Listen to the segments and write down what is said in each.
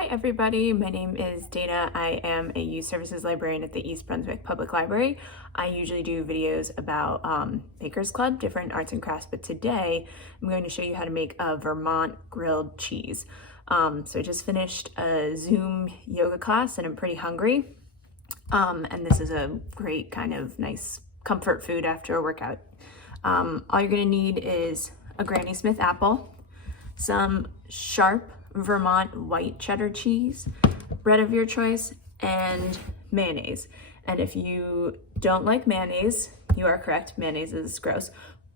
Hi everybody, my name is Dana. I am a youth services librarian at the East Brunswick Public Library. I usually do videos about Baker's Club, different arts and crafts, but today I'm going to show you how to make a Vermont grilled cheese. So I just finished a Zoom yoga class and I'm pretty hungry. And this is a great kind of nice comfort food after a workout. All you're gonna need is a Granny Smith apple, some sharp Vermont white cheddar cheese, bread of your choice, and mayonnaise. And if you don't like mayonnaise, you are correct, mayonnaise is gross,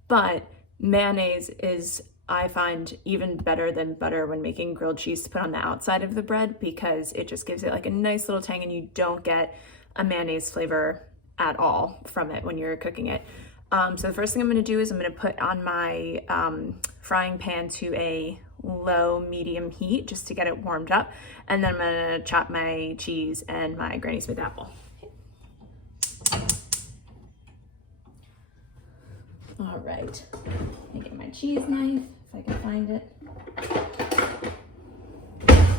but mayonnaise is, I find, even better than butter when making grilled cheese to put on the outside of the bread, because it just gives it like a nice little tang and you don't get a mayonnaise flavor at all from it when you're cooking it. So the first thing I'm going to do is I'm going to put on my frying pan to a low medium heat just to get it warmed up, and then I'm going to chop my cheese and my Granny Smith apple. All right, let me get my cheese knife if I can find it.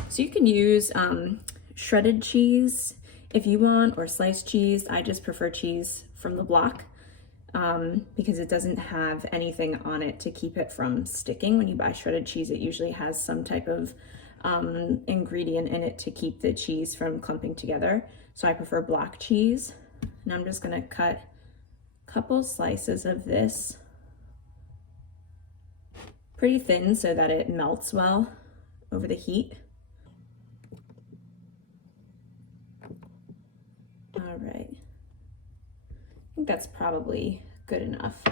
So you can use shredded cheese if you want, or sliced cheese. I just prefer cheese from the block because it doesn't have anything on it to keep it from sticking. When you buy shredded cheese, it usually has some type of ingredient in it to keep the cheese from clumping together. So I prefer block cheese. And I'm just gonna cut a couple slices of this pretty thin so that it melts well over the heat. All right, I think that's probably good enough.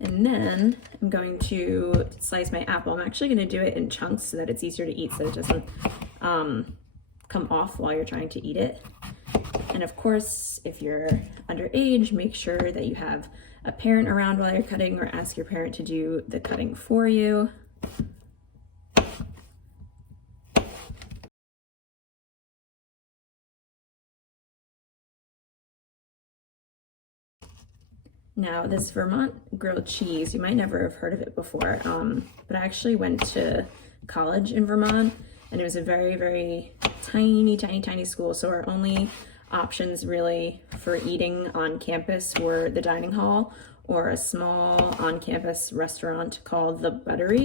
And then I'm going to slice my apple. I'm actually gonna do it in chunks so that it's easier to eat, so it doesn't come off while you're trying to eat it. And of course, if you're underage, make sure that you have a parent around while you're cutting, or ask your parent to do the cutting for you. Now, this Vermont grilled cheese, you might never have heard of it before, but I actually went to college in Vermont, and it was a very, very tiny school. So our only options really for eating on campus were the dining hall or a small on-campus restaurant called The Buttery,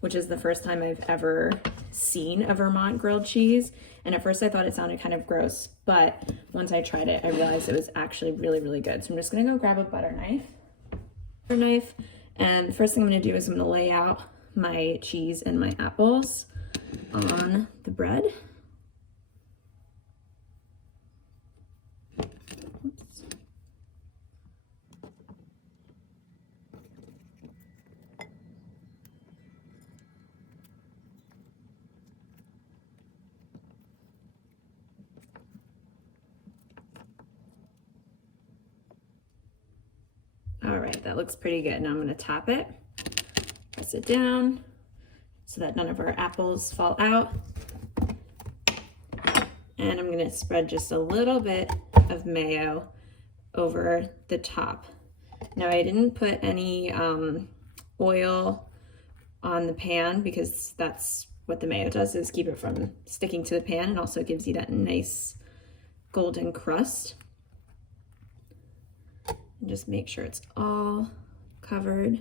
which is the first time I've ever seen a Vermont grilled cheese. And at first I thought it sounded kind of gross, but once I tried it, I realized it was actually really, really good. So I'm just gonna go grab a butter knife. And the first thing I'm gonna do is I'm gonna lay out my cheese and my apples on the bread. Oops. All right, that looks pretty good. Now I'm gonna top it, press it down so that none of our apples fall out. And I'm gonna spread just a little bit of mayo over the top. Now, I didn't put any oil on the pan because that's what the mayo does, is keep it from sticking to the pan, and also gives you that nice golden crust. And just make sure it's all covered.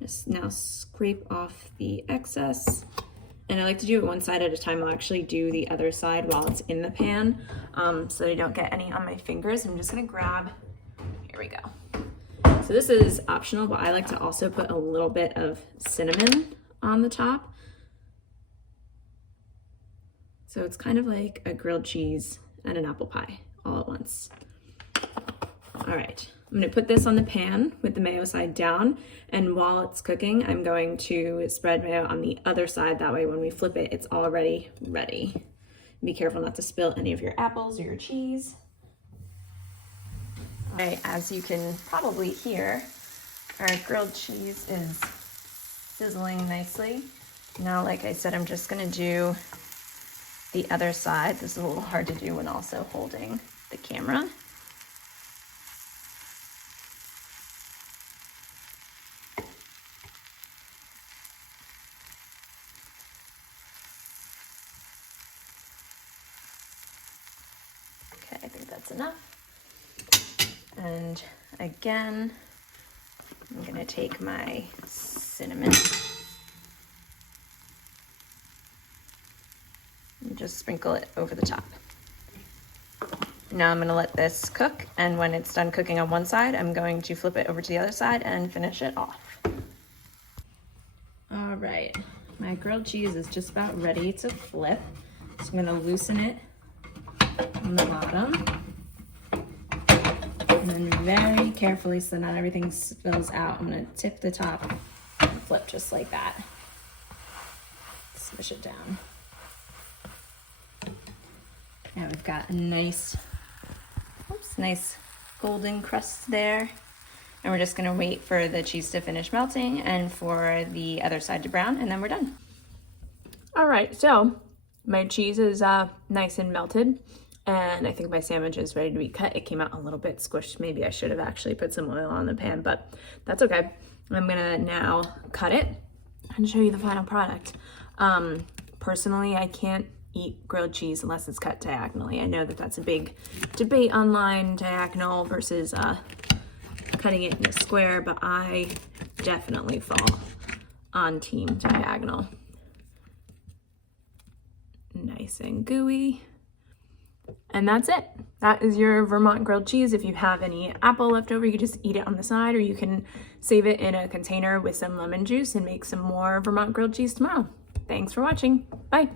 Just now scrape off the excess. And I like to do it one side at a time. I'll actually do the other side while it's in the pan, so that I don't get any on my fingers. I'm just gonna grab, here we go. So this is optional, but I like to also put a little bit of cinnamon on the top. So it's kind of like a grilled cheese and an apple pie all at once. All right, I'm gonna put this on the pan with the mayo side down, and while it's cooking, I'm going to spread mayo on the other side. That way when we flip it, it's already ready. Be careful not to spill any of your apples or your cheese. All right, as you can probably hear, our grilled cheese is sizzling nicely. Now, like I said, I'm just gonna do the other side. This is a little hard to do when also holding the camera. enough. And again, I'm gonna take my cinnamon and just sprinkle it over the top. Now I'm gonna let this cook, and when it's done cooking on one side, I'm going to flip it over to the other side and finish it off. All right, my grilled cheese is just about ready to flip. So I'm gonna loosen it on the bottom, and then very carefully, so not everything spills out, I'm gonna tip the top and flip just like that. Smush it down. Now we've got a nice golden crust there. And we're just gonna wait for the cheese to finish melting and for the other side to brown, and then we're done. All right, so my cheese is nice and melted, and I think my sandwich is ready to be cut. It came out a little bit squished. Maybe I should have actually put some oil on the pan, but that's okay. I'm gonna now cut it and show you the final product. Personally, I can't eat grilled cheese unless it's cut diagonally. I know that that's a big debate online, diagonal versus cutting it in a square, but I definitely fall on team diagonal. Nice and gooey. And that's it. That is your Vermont grilled cheese. If you have any apple left over, you can just eat it on the side, or you can save it in a container with some lemon juice and make some more Vermont grilled cheese tomorrow. Thanks for watching. Bye.